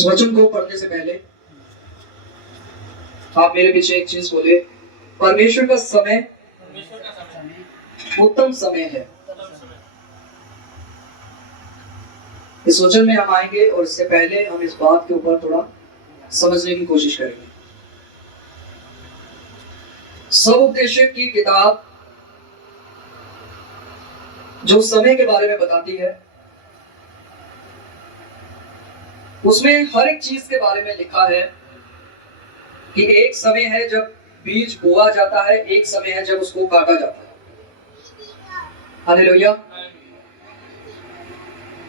इस वचन को पढ़ने से पहले आप मेरे पीछे एक चीज बोले, परमेश्वर का समय उत्तम समय है। इस वचन में हम आएंगे और इससे पहले हम इस बात के ऊपर थोड़ा समझने की कोशिश करेंगे। समुपदेशक की किताब जो समय के बारे में बताती है, उसमें हर एक चीज के बारे में लिखा है कि एक समय है जब बीज बोआ जाता है, एक समय है जब उसको काटा जाता है। हालेलुया।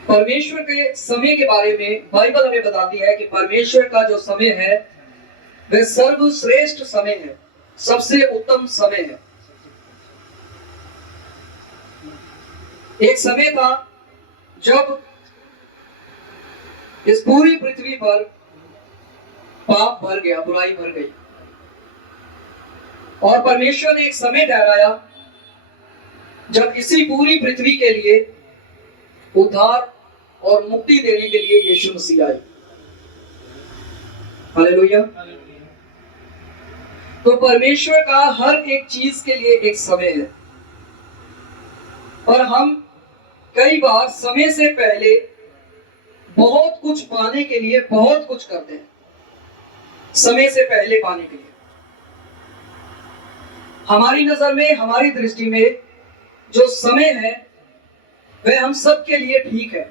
परमेश्वर के समय के बारे में बाइबल हमें बताती है कि परमेश्वर का जो समय है वह सर्वश्रेष्ठ समय है, सबसे उत्तम समय है। एक समय था जब इस पूरी पृथ्वी पर पाप भर गया, बुराई भर गई, और परमेश्वर ने एक समय ठहराया जब इसी पूरी पृथ्वी के लिए उद्धार और मुक्ति देने के लिए यीशु मसीह आए। हालेलुया। तो परमेश्वर का हर एक चीज के लिए एक समय है, और हम कई बार समय से पहले बहुत कुछ पाने के लिए बहुत कुछ करते हैं। समय से पहले पाने के लिए हमारी नजर में, हमारी दृष्टि में जो समय है वह हम सब के लिए ठीक है।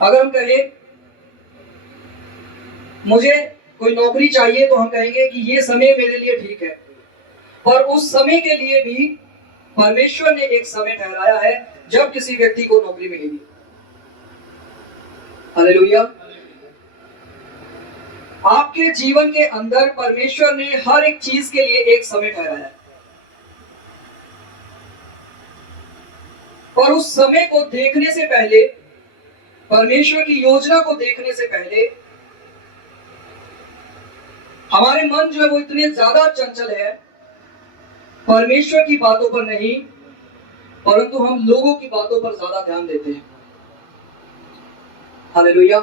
अगर हम कहें मुझे कोई नौकरी चाहिए तो हम कहेंगे कि ये समय मेरे लिए ठीक है, और उस समय के लिए भी परमेश्वर ने एक समय ठहराया है जब किसी व्यक्ति को नौकरी मिलेगी। हालेलुया। आपके जीवन के अंदर परमेश्वर ने हर एक चीज के लिए एक समय ठहराया है, और उस समय को देखने से पहले, परमेश्वर की योजना को देखने से पहले, हमारे मन जो है वो इतने ज्यादा चंचल है, परमेश्वर की बातों पर नहीं परंतु हम लोगों की बातों पर ज्यादा ध्यान देते हैं। हालेलुया।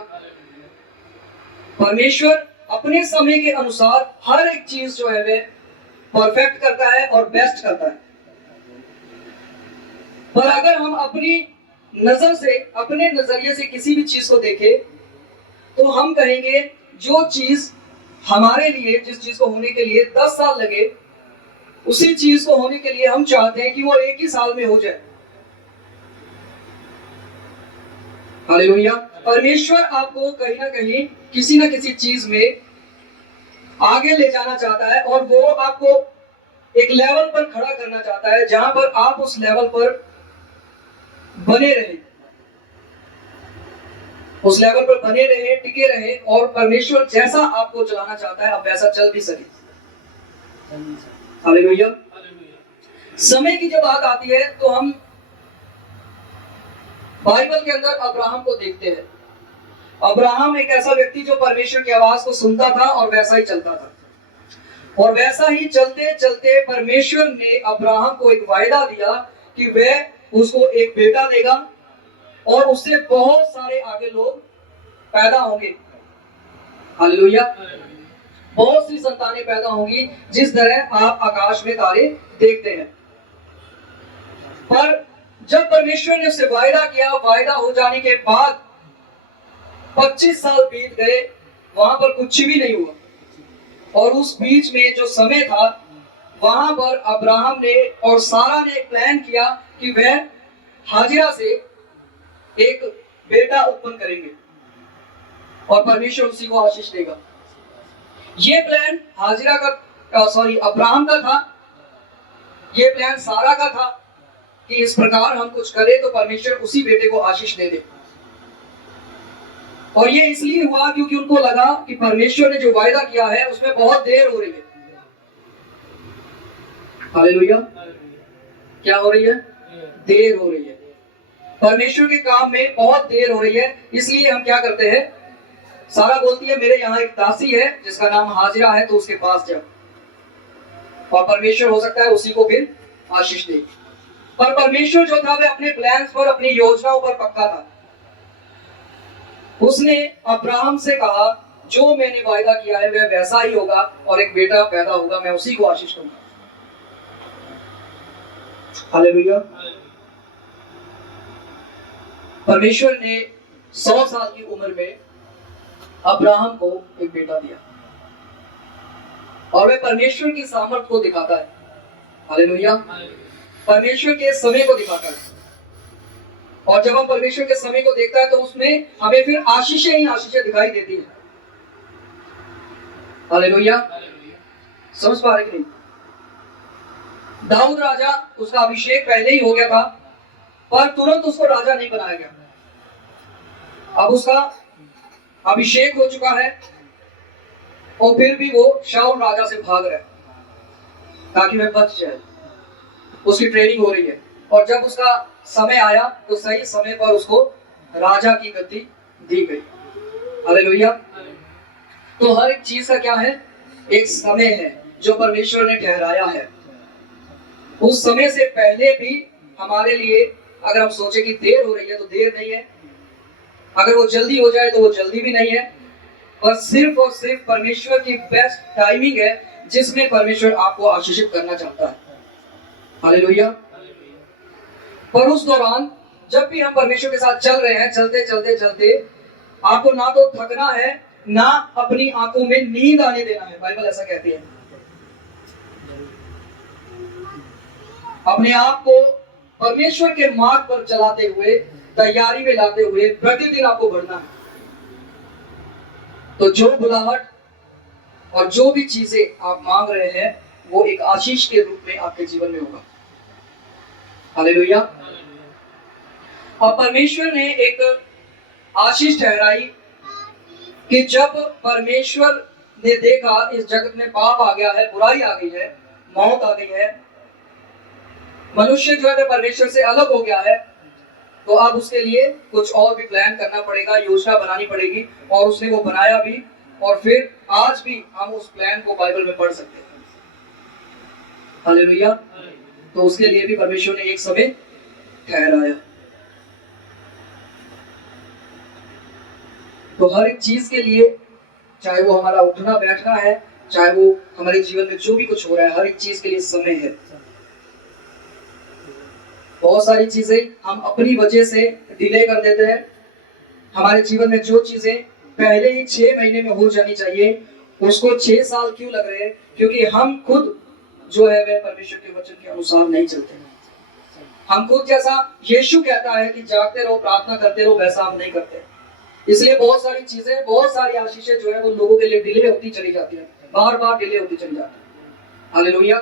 परमेश्वर अपने समय के अनुसार हर एक चीज जो है वह परफेक्ट करता है और बेस्ट करता है। पर अगर हम अपनी नजर से, अपने नजरिए से किसी भी चीज को देखें तो हम कहेंगे जो चीज हमारे लिए, जिस चीज को होने के लिए 10 साल लगे, उसी चीज को होने के लिए हम चाहते हैं कि वो एक ही साल में हो जाए। हालेलुया। परमेश्वर आपको कहीं ना कहीं किसी ना किसी चीज में आगे ले जाना चाहता है, और वो आपको एक लेवल पर खड़ा करना चाहता है जहां पर आप उस लेवल पर बने रहें, उस लेवल पर बने रहे, टिके रहे, और परमेश्वर जैसा आपको चलाना चाहता है आप वैसा चल भी सके। हालेलुया। समय की जब बात आती है तो हम बाइबल के अंदर अब्राहम को देखते हैं। अब्राहम एक ऐसा व्यक्ति जो परमेश्वर की आवाज को सुनता था और वैसा ही चलता था, और वैसा ही चलते चलते परमेश्वर ने अब्राहम को एक वायदा दिया कि वह उसको एक बेटा देगा और उससे बहुत सारे आगे लोग पैदा होंगे। हालेलुया। बहुत सी संतानें पैदा होंगी, जिस तरह आप आकाश में तारे देखते हैं। पर जब परमेश्वर ने उससे वायदा किया, वायदा हो जाने के बाद 25 साल बीत गए, वहां पर कुछ भी नहीं हुआ, और उस बीच में जो समय था वहां पर अब्राहम ने और सारा ने प्लान किया कि वह हाजिरा से एक बेटा उत्पन्न करेंगे और परमेश्वर उसी को आशीष देगा। ये प्लान हाजिरा का, अब्राहम का था, ये प्लान सारा का था कि इस प्रकार हम कुछ करें तो परमेश्वर उसी बेटे को आशीष दे दे। और ये इसलिए हुआ क्योंकि उनको लगा कि परमेश्वर ने जो वायदा किया है उसमें बहुत देर हो रही है। हालेलुया। क्या हो रही है? देर हो रही है। परमेश्वर के काम में बहुत देर हो रही है, इसलिए हम क्या करते हैं, सारा बोलती है मेरे यहाँ एक दासी है जिसका नाम हाजिरा है, तो उसके पास जाओ, और परमेश्वर हो सकता है उसी को फिर आशीष दे। पर परमेश्वर जो था वह अपने प्लान्स पर, अपनी योजनाओं पर पक्का था। उसने अब्राहम से कहा, जो मैंने वायदा किया है वह वैसा ही होगा, और एक बेटा पैदा होगा, मैं उसी को आशीष दूंगा। हालेलुया। परमेश्वर ने 100 साल की उम्र में अब्राहम को एक बेटा दिया, और वह परमेश्वर की सामर्थ को दिखाता है। हालेलुया। परमेश्वर के समय को दिखाता है, और जब हम परमेश्वर के समय को देखता है तो उसमें हमें फिर आशीषें ही आशीषें दिखाई देती है। हालेलुया। समझ पा रहे कि नहीं? दाऊद राजा, उसका अभिषेक पहले ही हो गया था, पर तुरंत उसको राजा नहीं बनाया गया। अब उसका अभिषेक हो चुका है, और फिर भी वो शाऊल राजा से भाग रहा है ताकि वह बच जाए। उसकी ट्रेनिंग हो रही है, और जब उसका समय आया तो सही समय पर उसको राजा की गद्दी दी गई। हालेलुया। तो हर एक चीज का क्या है? एक समय है जो परमेश्वर ने ठहराया है। उस समय से पहले भी हमारे लिए अगर हम सोचे कि देर हो रही है तो देर नहीं है, अगर वो जल्दी हो जाए तो वो जल्दी भी नहीं है, और सिर्फ परमेश्वर की बेस्ट टाइमिंग है जिसमें परमेश्वर आपको आशीषित करना चाहता है। हालेलुया। पर उस दौरान जब भी हम परमेश्वर के साथ चल रहे हैं, चलते चलते चलते आपको ना तो थकना है, ना अपनी आंखों में नींद आने देना है। बाइबल ऐसा कहती है। अपने आप को परमेश्वर के मार्ग पर चलाते हुए, तैयारी में लाते हुए प्रतिदिन आपको बढ़ना है। तो जो बुलाहट और जो भी चीजें आप मांग रहे हैं वो एक आशीष के रूप में आपके जीवन में होगा। हालेलुया। और परमेश्वर ने एक आशीष ठहराई कि जब परमेश्वर ने देखा इस जगत में पाप आ गया है, बुराई आ गई है, मौत आ गई है, मनुष्य जो है परमेश्वर से अलग हो गया है, तो अब उसके लिए कुछ और भी प्लान करना पड़ेगा, योजना बनानी पड़ेगी, और उसने वो बनाया भी, और फिर आज भी हम उस प्लान को बाइबल में पढ़ सकते हैं। हालेलुया। तो उसके लिए भी परमेश्वर ने एक समय ठहराया। तो हर एक चीज के लिए, चाहे वो हमारा उठना बैठना है, चाहे वो हमारे जीवन में जो भी कुछ हो रहा है, हर एक चीज के लिए समय है। बहुत सारी चीजें हम अपनी वजह से डिले कर देते हैं। हमारे जीवन में जो चीजें पहले ही 6 महीने में हो जानी चाहिए, उसको 6 साल क्यों लग रहे हैं? क्योंकि हम खुद जो है वह परमेश्वर के वचन के अनुसार नहीं चलते। हम खुद, जैसा यीशु कहता है कि जागते रहो, प्रार्थना करते रहो, वैसा हम नहीं करते। इसलिए बहुत सारी चीजें, बहुत सारी आशीषें जो है वो लोगों के लिए डिले होती चली जाती है, बार बार डिले होती चली जाती है। हालेलुया।